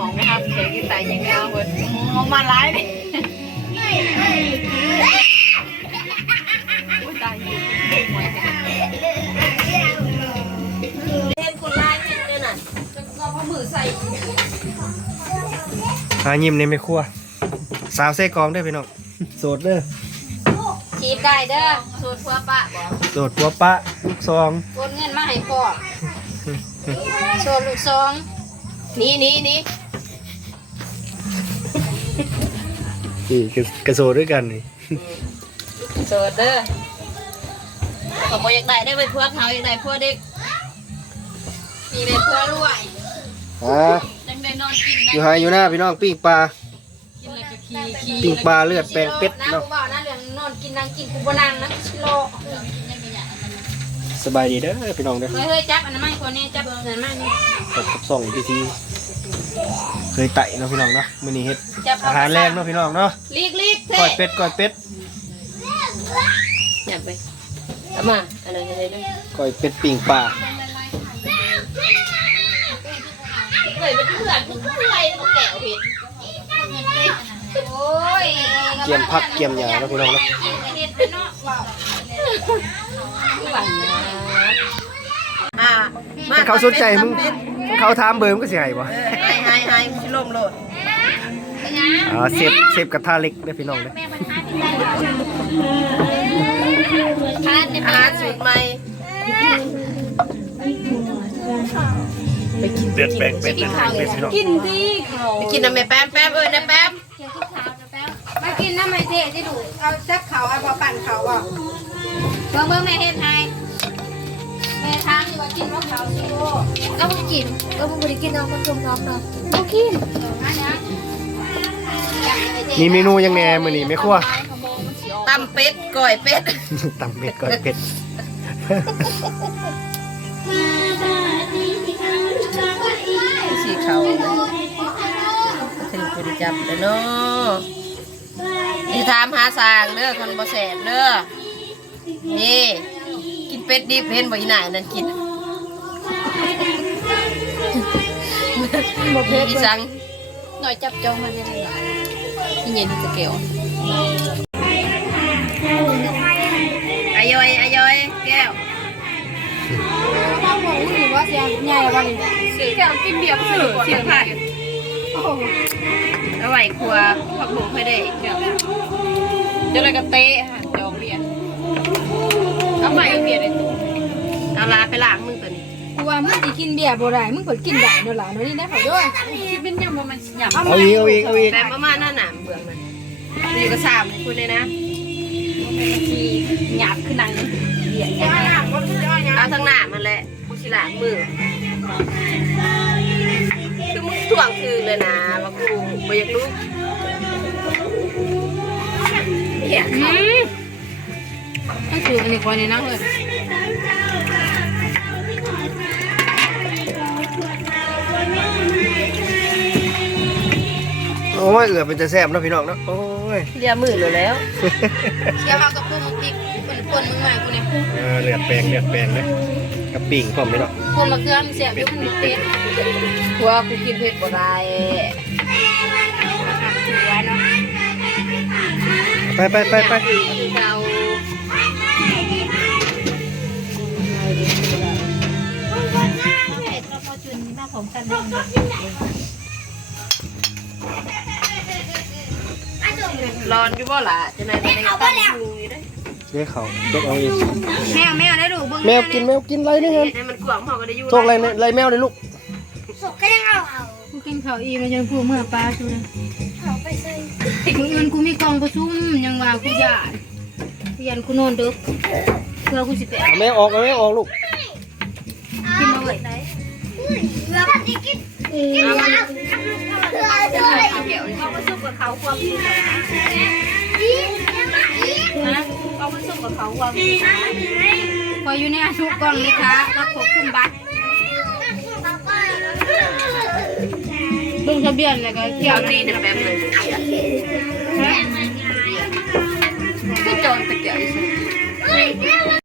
องนะครับเสียงที่ใส่ยังไงเอาเว้ยมองมาร้ายเลยโอ้ยตายอยู่หวยกันเล่นคนร้ายเป็นเนี่ยน่ะก็พอมือใส่หายิ้มในแม่ครัว สาวเส้กรองได้อพี่น้องโสดเด้อจีบได้เด้อสูตรพัวปะบอกโสดปัวปะลูกซองโอนเงินมาให้พ่อ โชว์ลูกซองหนี่นี่นี่นี่กระกระโสดด้วยกันนี่โสดเด้อก็บ่อยากได้ได้เป็นพวกเขาอยากได้พวกเด็กมีเป็นพวกรวยอ่าจังได้นอนกินอได้ยู่หาอยู่หน้าพี่น้องปิ้งปลา กินอะไรก็ขี้ขี้ปิ้งปลาเลือดแปลงเป็ดนะเนาะกูบอกนะเรื่องนอนกินนั่งกินกูบ่นั่งนะชิโล สบายดีเด้อพี่น้องเด้อเฮ้ยเฮ้ยจับอันนั้นมาให้คนนี้จับอันนั้นมานี่กับกับส่องทีทีเคยไต่เนาะพี่น้องเนาะมื้อนี้เฮ็ดจับอาหารแรงเนาะพี่น้องเนาะลีกลีกเท่ก้อยเป็ดก้อยเป็ดอย่าไปเอามาอันนั้นให้ด้วยก้อยเป็ดปิ้งปลาเฮ้ยเป็นเพื่อนกูเพื่อนเขาแก่เห็ดโอ้ยเกียมผักเกียมหญ้าเนาะพี่น้องเนาะเห็ดไปเนาะว้าวหวานนะอ่า มาถ้าเขาสนใจมึงเขาถามเบอร์มึงก็สิให้บ่เออให้ให้ให้ชิลมโหลดอ่าเซฟเซฟกระทะเหล็กเด้อพี่น้องเด้อทานเนี่ยอาหารสูตรใหม่เดือดแปลงเป็ดเดือดแปลงเป็ดพี่น้องกินดีเขาไปกินน้ำแม่แป๊มแป๊มเอ้ยนะแป๊มมากินน้ำไม่เท่ที่ดูเอาแซ่บเขาเอาพอปั่นเขาอะเบิ่งเบิ่งแม่เฮ็ดให้แม่ทางอยู่ว่ากินมะเขาสิโลก็ไม่กินก็ไม่ได้กินน้องมันจมน้องเนาะไม่กินมีเมนูยังแหน่มื้อนี้แม่ครัวตำเป็ดก้อยเป็ดตำเป็ดก้อยเป็ดสีเขาถึงกูได้จับเลยเนาะนี่ถามหาสร้างเด้อคนบ่แสบเด้อนี่กิน เป็ดดิบเห็นบ่อีหน่ายนั่นกินอีสังหน่อยจับจองมันได้ไหมอีเย็นนี่จะเกี่ยวอายอยอายอยแก้วข้าวหมูหรือว่าเสียใหญ่ว่าเลยซื้แก้วกินเบียร์ซื้อเสียงผัดเอาไว้ครัวผักบุ้งให้ได้แก้วจะเลยกระเตะค่ะ เอาลาไปล้างมือตัวนี้กูว่ามึงจะกินเบียร์บ่ได้มึงกดกินได้เนาะหลานเนาะนี่นะเขาด้วยคิดเป็นยำว่ามันยำเอาอีกเอาอีกเอาอีกแต่ประมาณนั้นหนามเบื่อมันนี่ก็สามคุณเลยนะที่หยาบขึ้นนั่งเบียดเอาทั้งหน้ามันแหละกูสิล้างมือคือมึงถ่วงคืนเลยนะว่ากูไม่อยากรู้เนี่ยให้ถืออันนี้ก่อนนี่นะเฮ้ย โอ้ยเอือเป็นจะแซ่บเนาะพี่น้องเนาะโอ้ยเรียมือเลยแล้วเดี๋ยวเอากับพวกมึงอีกคนๆมึงมากูเนี่ยเออเลือดแปลงเลือดแปลงเลยกับปิ่งพร้อมเลยเนาะคนมาเครื่องเสียบอยู่มันมีเป็ดกลัวกูกินเผ็ดบ่ได้ถือไว้เนาะไปไปไปไปเราเราพอจุนมาผมกันเอง ร้อนอยู่บ่ล่ะจะไหนจะได้ตั้งมือได้เรียกเขายกเอาเองแมวแมวได้ดูเบิ่งแมวกินแมวกินไรนี่ครับให้มันกว้างพอก็ได้อยู่โชคไรเนี่ยไรแมวเลยลูกกูกินข้าวอีมาจนพูเมื่อปลาชูนะเขาไปซื้อมึงอื่นกูมีกองประชุมยังว่ากูยานกูยันกูนอนดึกเพื่อกูสิไปเอาเอาแมวออกเอาแมวออกลูกกินมาไว้แล้วที่กินเอามา เดี๋มาสู้กับเขาความดีมาสู้กับเขาความพออยู่ในี่ยทุกกล้องเลยค่ะก็ควบคุมบัตรเองทะเบียนแล้วก็เกี่ยวตีนะแบบเลยก็จองตะเกียบ